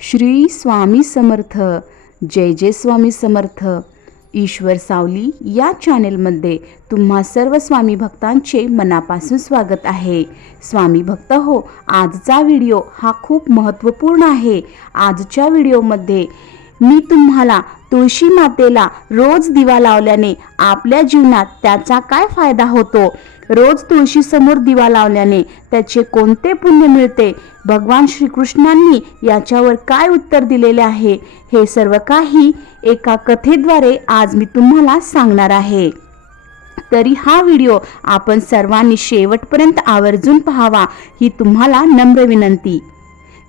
श्री स्वामी समर्थ. जय जय स्वामी समर्थ. ईश्वर सावली या चॅनेलमध्ये तुम्हा सर्व स्वामी भक्तांचे मनापासून स्वागत आहे. स्वामी भक्त हो आजचा व्हिडिओ हा खूप महत्त्वपूर्ण आहे. आजच्या व्हिडिओमध्ये मी तुम्हाला तुळशी मातेला रोज दिवा लावल्याने आपल्या जीवनात त्याचा काय फायदा होतो? रोज तुळशीसमोर दिवा लावल्याने त्याचे कोणते पुण्य मिळते? भगवान श्रीकृष्णांनी याच्यावर काय उत्तर दिलेले आहे? हे सर्व काही एका कथेद्वारे आज मी तुम्हाला सांगणार आहे. तरी हा व्हिडिओ आपण सर्वांनी शेवटपर्यंत आवर्जून पाहावा ही तुम्हाला नम्र विनंती.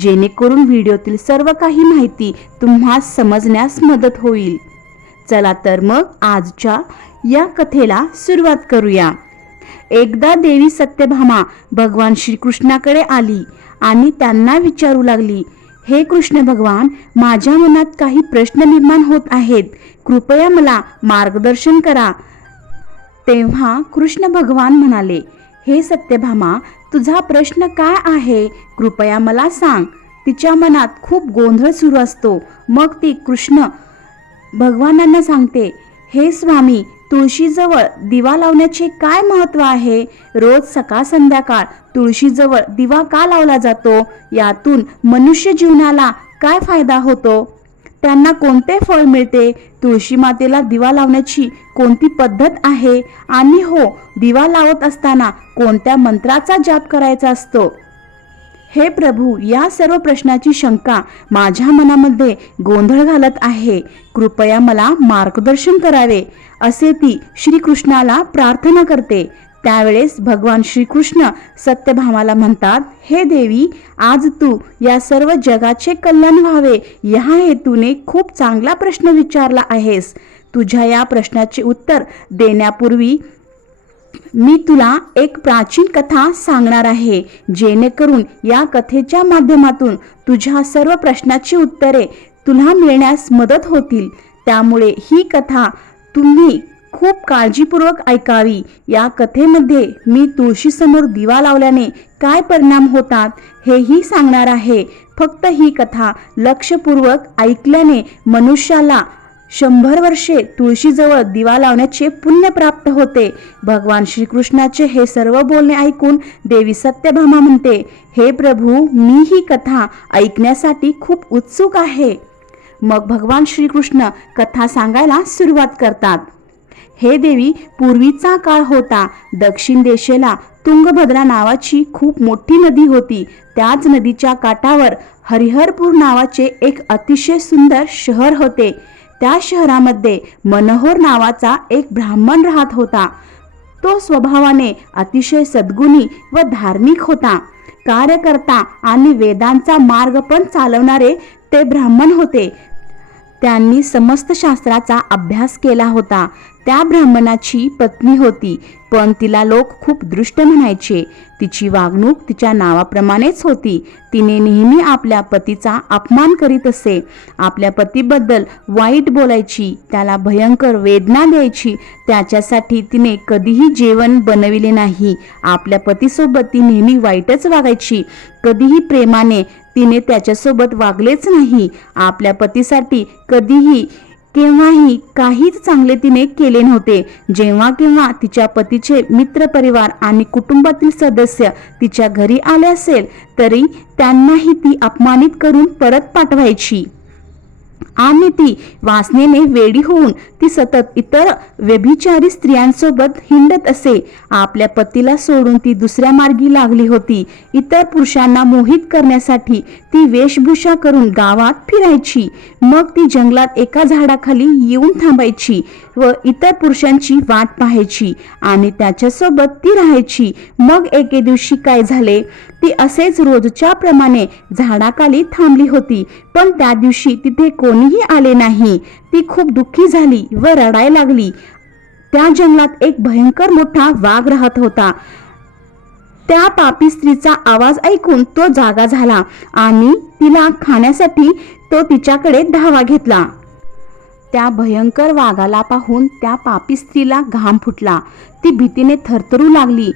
जेणेकरून व्हिडिओतील सर्व काही माहिती तुम्हा समजण्यास मदत होईल. चला तर मग आजच्या या कथेला सुरुवात करूया. एकदा देवी सत्यभामा भगवान श्रीकृष्णाकडे आली आणि त्यांना विचारू लागली हे कृष्ण भगवान माझ्या मनात काही प्रश्न निर्माण होत आहेत. कृपया मला मार्गदर्शन करा. तेव्हा कृष्ण भगवान म्हणाले हे सत्यभामा तुझा प्रश्न काय आहे? कृपया मला सांग. तिच्या मनात खूप गोंधळ सुरू असतो. मग ती कृष्ण भगवानांना सांगते हे स्वामी तुळशीजवळ दिवा लावण्याचे काय महत्त्व आहे? रोज सकाळ संध्याकाळ तुळशीजवळ दिवा का लावला जातो? यातून मनुष्य जीवनाला काय फायदा होतो? त्यांना कोणते फळ मिळते? तुळशी मातेला दिवा लावण्याची कोणती पद्धत आहे? आणि हो दिवा लावत असताना कोणत्या मंत्राचा जाप करायचा असतो? हे प्रभू या सर्व प्रश्नाची शंका माझ्या मनामध्ये गोंधळ घालत आहे. कृपया मला मार्गदर्शन करावे असे ती श्रीकृष्णाला प्रार्थना करते. त्यावेळेस भगवान श्रीकृष्ण सत्यभामाला म्हणतात हे देवी आज तू या सर्व जगाचे कल्याण व्हावे या हेतूने खूप चांगला प्रश्न विचारला आहेस. तुझ्या या प्रश्नाचे उत्तर देण्यापूर्वी मी तुला एक प्राचीन कथा सांगणार आहे जेणेकरून या कथेच्या माध्यमातून तुझ्या सर्व प्रश्नाची उत्तरे तुला मिळण्यास मदत होतील. त्यामुळे ही कथा तुम्ही खूप काळजीपूर्वक ऐकावी. या कथेमध्ये मी तुळशीसमोर दिवा लावल्याने काय परिणाम होतात हेही सांगणार आहे. फक्त ही कथा लक्षपूर्वक ऐकल्याने मनुष्याला शंभर वर्षे तुळशीजवळ दिवा लावण्याचे पुण्य प्राप्त होते. भगवान श्रीकृष्णाचे हे सर्व बोलणे ऐकून देवी सत्यभामा म्हणते हे प्रभू मी ही कथा ऐकण्यासाठी खूप उत्सुक आहे. मग भगवान श्रीकृष्ण कथा सांगायला सुरुवात करतात. हे देवी पूर्वीचा काळ होता. दक्षिण देशेला तुंगभद्रा नावाची खूप मोठी नदी होती. त्याच नदीच्या काठावर हरिहरपूर नावाचे एक अतिशय सुंदर शहर होते. त्या शहरामध्ये मनोहर नावाचा एक ब्राह्मण राहत होता. तो स्वभावाने अतिशय सद्गुणी व धार्मिक होता. कार्यकर्ता आणि वेदांचा मार्ग पण चालवणारे ते ब्राह्मण होते. त्यांनी समस्त शास्त्राचा अभ्यास केला होता. त्या ब्राह्मणाची पत्नी होती पण तिला लोक खूप दृष्ट म्हणायचे. तिची वागणूक तिच्या नावाप्रमाणेच होती. तिने नेहमी आपल्या पतीचा अपमान करीत असे. आपल्या पतीबद्दल वाईट बोलायची त्याला भयंकर वेदना द्यायची त्याच्यासाठी तिने कधीही जेवण बनविले नाही. आपल्या पतीसोबत ती नेहमी वाईटच वागायची. कधीही प्रेमाने तिने त्याच्यासोबत वागलेच नाही. आपल्या पतीसाठी कधीही केव्हाही काहीच चांगले तिने केले नव्हते. जेव्हा केव्हा तिच्या पतीचे मित्रपरिवार आणि कुटुंबातील सदस्य तिच्या घरी आले असेल तरी त्यांनाही ती अपमानित करून परत पाठवायची. आणि ती वासनेने वेडी होऊन ती सतत इतर व्यभिचारी स्त्रियांसोबत हिंडत असे. आपल्या पतीला सोडून ती दुसऱ्या मार्गी लागली होती. इतर पुरुषांना मोहित करण्यासाठी ती वेशभूषा करून गावात फिरायची. मग ती जंगलात एका झाडाखाली येऊन थांबायची व इतर पुरुषांची वाट पाहायची आणि त्याच्यासोबत ती राहायची. मग एके दिवशी काय झाले? ती असेच रोजच्या प्रमाणे झाडाखाली थांबली होती. पण त्या दिवशी तिथे कोणीही आले नाही. ती खूप दुःखी झाली व रडायला लागली. त्या जंगलात एक भयंकर मोठा वाघ राहत होता. त्या पापी स्त्रीचा आवाज ऐकून तो जागा झाला आणि तिला खाण्यासाठी तो तिच्याकडे धावा घेतला. त्या भयंकर वाघाला पाहून त्या पापी स्त्रीला घाम फुटला. ती भीतीने थरथरू लागली.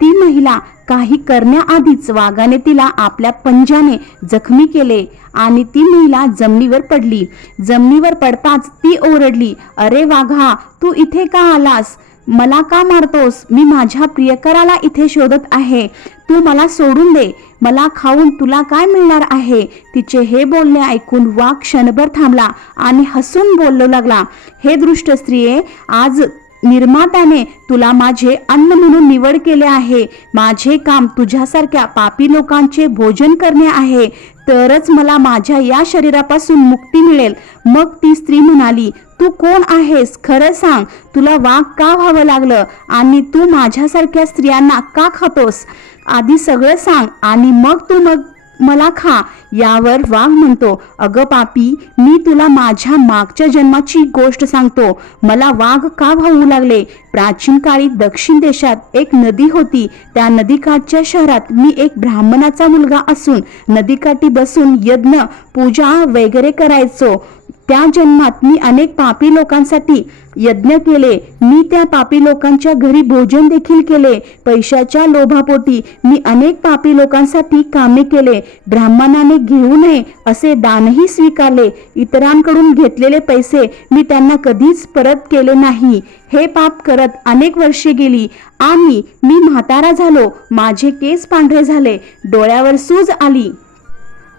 ती महिला काही करण्याआधीच वाघाने तिला आपल्या पंजाने जखमी केले आणि ती महिला जमिनीवर पडली. जमिनीवर पडताच ती ओरडली अरे वाघा तू इथे का आलास? मला का मारतोस? मी माझ्या प्रियकराला इथे शोधत आहे. तू मला सोडून दे. मला खाऊन तुला काय मिळणार आहे? तिचे हे बोलणे ऐकून वाघ क्षणभर थांबला आणि हसून बोलू लागला हे दृष्ट स्त्रिये आज निर्मात्याने तुला माझे अन्न म्हणून निवड केले आहे. माझे काम तुझ्यासारख्या पापी लोकांचे भोजन करणे आहे. तरच मला माझ्या या शरीरापासून मुक्ती मिळेल. मग ती स्त्री म्हणाली तू कोण आहेस? खरं सांग. तुला वाघ का व्हावं लागलं? आणि तू माझ्यासारख्या स्त्रियांना का खातोस? आधी सगळं सांग आणि मग तू मग मला खा यावर वाघ म्हणतो अगं पापी मी तुला माझ्या मागच्या जन्माची गोष्ट सांगतो. मला वाघ का भावू लागले? प्राचीन काळी दक्षिण देशात एक नदी होती. त्या नदीकाठच्या शहरात मी एक ब्राह्मणाचा मुलगा असून नदीकाठी बसून यज्ञ पूजा वगैरे करायचो. त्या जन्मात मी अनेक पापी लोकांसाठी यज्ञ केले. मी त्या पापी लोकांच्या घरी भोजन देखील केले. पैशाच्या लोभापोटी मी अनेक पापी लोकांसाठी कामे केले. ब्राह्मणाने घेऊ नये असे दानही स्वीकारले. इतरांकडून घेतलेले पैसे मी त्यांना कधीच परत केले नाही. हे पाप करत अनेक वर्षे गेली. आणि मी म्हातारा झालो. माझे केस पांढरे झाले. डोळ्यावर सूज आली.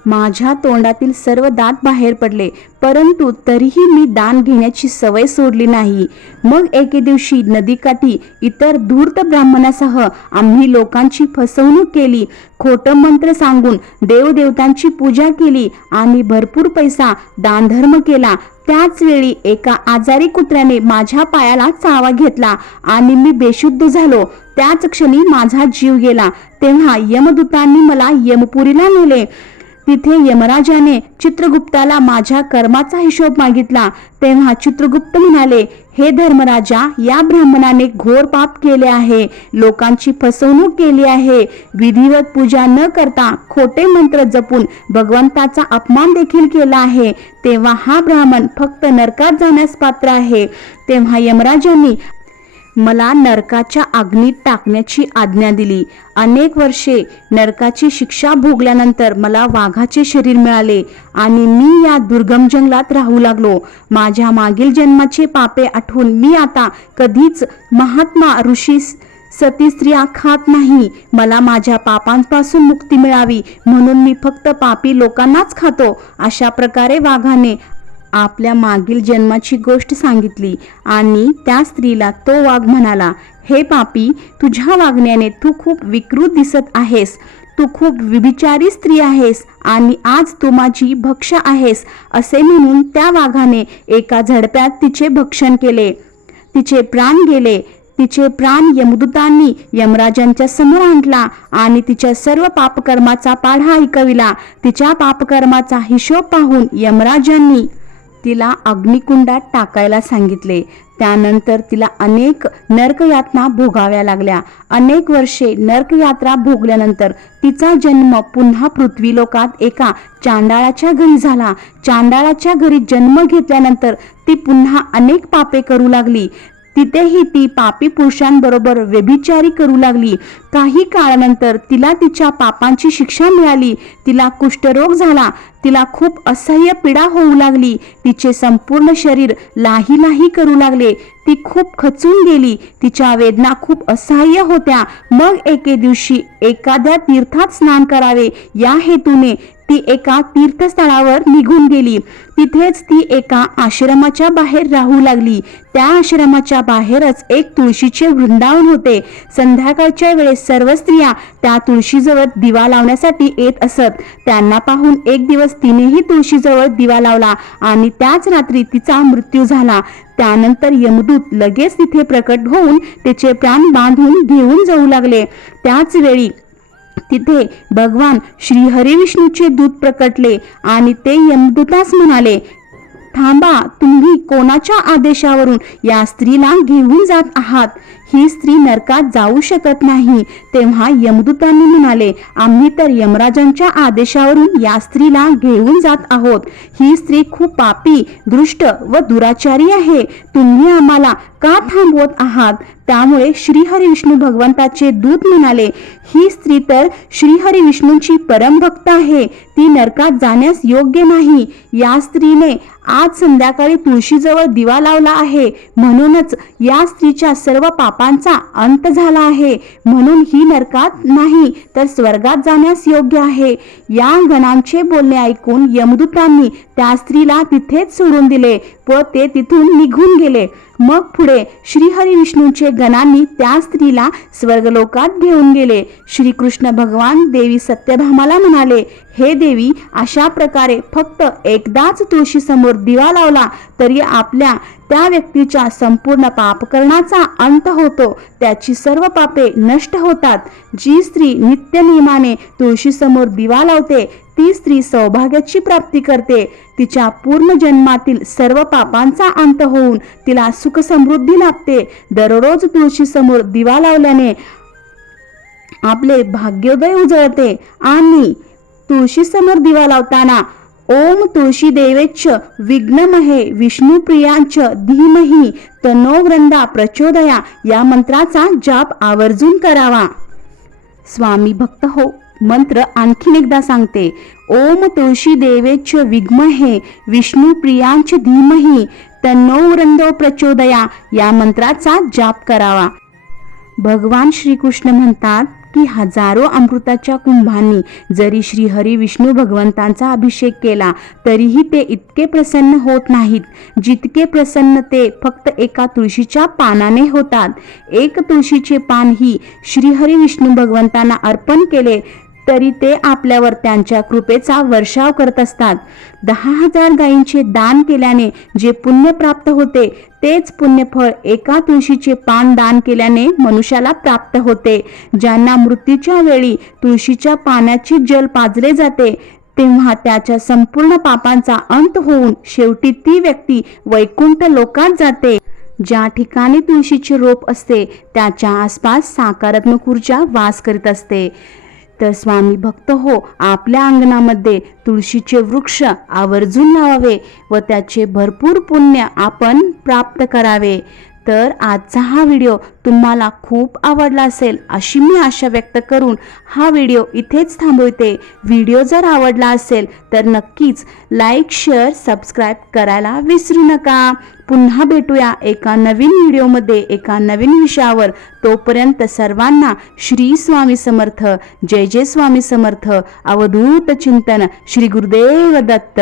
माझ्या तोंडातील सर्व दात बाहेर पडले परंतु तरीही मी दान घेण्याची सवय सोडली नाही. मग एके दिवशी नदीकाठी इतर धूर्त ब्राह्मणासह आम्ही लोकांची फसवणूक केली. खोटं मंत्र सांगून देवदेवतांची पूजा केली आणि भरपूर पैसा दानधर्म केला. त्याच वेळी एका आजारी कुत्र्याने माझ्या पायाला चावा घेतला आणि मी बेशुद्ध झालो. त्याच क्षणी माझा जीव गेला. तेव्हा यमदूतांनी मला यमपुरीला नेले. तिथे यमराजाने चित्रगुप्ताला माझ्या कर्माचा हिशोब मागितला. तेव्हा चित्रगुप्त म्हणाले हे धर्मराजा या ब्राह्मणाने घोर पाप केले आहे. लोकांची फसवणूक केली आहे. विधिवत पूजा न करता खोटे मंत्र जपून भगवंताचा अपमान देखील केला आहे. तेव्हा हा ब्राह्मण फक्त नरकात जाण्यास पात्र आहे. तेव्हा यमराजांनी मला नरकाच्या अग्नीत टाकण्याची आज्ञा दिली. अनेक वर्षे नरकाची शिक्षा भोगल्यानंतर मला वाघाचे शरीर मिळाले आणि मी या दुर्गम जंगलात राहू लागलो. माझ्या मागील जन्माचे पापे आठवून मी आता कधीच महात्मा ऋषी सती स्त्रिया खात नाही. मला माझ्या पापांपासून मुक्ती मिळावी म्हणून मी फक्त पापी लोकांनाच खातो. अशा प्रकारे वाघाने आपल्या मागील जन्माची गोष्ट सांगितली आणि त्या स्त्रीला तो वाघ म्हणाला हे पापी तुझ्या वागण्याने तू खूप विकृत दिसत आहेस. तू खूप विभिचारी स्त्री आहेस आणि आज तू माझी भक्ष आहेस असे म्हणून त्या वाघाने एका झडप्यात तिचे भक्षण केले. तिचे प्राण गेले. तिचे प्राण यमदूतांनी यमराजांच्या समोर आणला आणि तिच्या सर्व पापकर्माचा पाढा ऐकविला. तिच्या पापकर्माचा हिशोब पाहून यमराजांनी तिला अग्निकुंडात टाकायला सांगितले. त्यानंतर तिला अनेक नर्कयातना भोगाव्या लागल्या. अनेक वर्षे नर्कयात्रा भोगल्यानंतर तिचा जन्म पुन्हा पृथ्वीलोकात एका चांडाळाच्या घरी झाला. चांडाळाच्या घरी जन्म घेतल्यानंतर ती पुन्हा अनेक पापे करू लागली. तिथेही ती पापी पुरुषांबरोबर व्यभिचारी करू लागली. काही काळानंतर तिला तिच्या पापांची शिक्षा मिळाली. तिला कुष्ठरोग झाला. तिला खूप असह्य पीडा होऊ लागली. तिचे संपूर्ण शरीर लाही लाही करू लागले. ती खूप खचून गेली. तिच्या वेदना खूप असह्य होत्या. मग एके दिवशी एखाद्या तीर्थात स्नान करावे. या हेतूने ती एका तीर्थस्थळावर निघून गेली. तिथेच ती एका आश्रमाच्या बाहेर राहू लागली. त्या आश्रमाच्या बाहेरच एक तुळशीचे वृंदावन होते. संध्याकाळच्या वेळेस सर्व स्त्रिया त्या तुळशीजवळ दिवा लावण्यासाठी येत असत. त्यांना पाहून एक दिवस तिनेही तुळशीजवळ दिवा लावला आणि त्याच रात्री तिचा मृत्यू झाला. त्यानंतर यमदूत लगेच तिथे प्रकट होऊन तिचे प्राण बांधून घेऊन जाऊ लागले. त्याच वेळी तिथे भगवान श्री हरिविष्णूचे दूत प्रकटले आणि ते यमदूतास म्हणाले थांबा तुम्ही कोणाच्या आदेशावरून या स्त्रीला घेऊन जात आहात? ही स्त्री नरकात जाऊ शकत नाही. तेव्हा यमदूतांनी म्हणाले आम्ही तर यमराजांच्या आदेशावरून या स्त्रीला घेऊन जात आहोत. ही स्त्री खूप पापी दृष्ट व दुराचारी आहे. तुम्ही आम्हाला का थांबवत आहात? त्यामुळे श्रीहरी विष्णू भगवंताचे दूत म्हणाले ही स्त्री तर श्रीहरी विष्णूंची परमभक्त आहे. ती नरकात जाण्यास योग्य नाही. या स्त्रीने आज संध्याकाळी तुळशीजवळ दिवा लावला आहे. म्हणूनच या स्त्रीच्या सर्व पापांचा अंत झाला आहे. म्हणून ही नरकात नाही तर स्वर्गात जाण्यास योग्य आहे. या गणांचे बोलणे ऐकून यमदूतांनी त्या स्त्रीला तिथेच सोडून दिले व ते तिथून निघून गेले. मग पुढे श्रीहरी विष्णूंचे गणांनी त्या स्त्रीला स्वर्गलोकात घेऊन गेले. श्रीकृष्ण भगवान देवी सत्यभामाला म्हणाले हे देवी अशा प्रकारे फक्त एकदाच तुळशी समोर दिवा लावला तरी आपल्या त्या व्यक्तीच्या संपूर्ण पापकरणाचा अंत होतो. त्याची सर्व पापे नष्ट होतात. जी स्त्री नित्य नियमाने दिवा लावते ती स्त्री सौभाग्याची प्राप्ती करते. तिच्या पूर्ण जन्मातील सर्व पापांचा अंत होऊन तिला सुख समृद्धी लाभते. दररोज तुळशी समोर दिवा लावल्याने आपले भाग्योदय उजळते आणि तुळशी समोर दिवा लावताना ओम तुळशी देवेच्छ विघ्नमहे विष्णुप्रियांच धीमही तनोवृंदा प्रचोदया या मंत्राचा जाप आवर्जून करावा. स्वामी भक्त हो. मंत्र आणखीन एकदा सांगते. ओम तुळशी देवेच विघ्महे विष्णू प्रियांच धीमही तन्नो वृंदो प्रचोदया या मंत्राचा जाप करावा. भगवान श्रीकृष्ण म्हणतात की हजारो अमृताच्या कुंभांनी जरी श्रीहरी विष्णू भगवंतांचा अभिषेक केला तरीही ते इतके प्रसन्न होत नाहीत जितके प्रसन्न ते फक्त एका तुळशीच्या पानाने होतात. एक तुळशीचे पान ही श्रीहरी विष्णू भगवंतांना अर्पण केले तरी ते आपल्यावर त्यांच्या कृपेचा वर्षाव करत असतात. दहा हजार गायींचे दान केल्याने जे पुण्य प्राप्त होते तेच पुण्यफळ एका तुळशीचे पान दान केल्याने मनुष्याला प्राप्त होते. ज्यांना मृत्यूच्या वेळी तुळशीच्या पाण्याची जल पाजले जाते तेव्हा त्याच्या संपूर्ण पापांचा अंत होऊन शेवटी ती व्यक्ती वैकुंठ लोकात जाते. ज्या ठिकाणी तुळशीचे रोप असते त्याच्या आसपास सकारात्मक ऊर्जा वास करीत असते. तर स्वामी भक्त हो आपल्या अंगणामध्ये तुळशीचे वृक्ष आवर्जून लावावे व त्याचे भरपूर पुण्य आपण प्राप्त करावे. तर आजचा हा व्हिडिओ तुम्हाला खूप आवडला असेल अशी मी आशा व्यक्त करून हा व्हिडिओ इथेच थांबवते. व्हिडिओ जर आवडला असेल तर नक्कीच लाईक शेअर सबस्क्राईब करायला विसरू नका. पुन्हा भेटूया एका नवीन व्हिडिओमध्ये एका नवीन विषयावर. तोपर्यंत सर्वांना श्री स्वामी समर्थ जय जय स्वामी समर्थ. अवधूत चिंतन श्री गुरुदेव दत्त.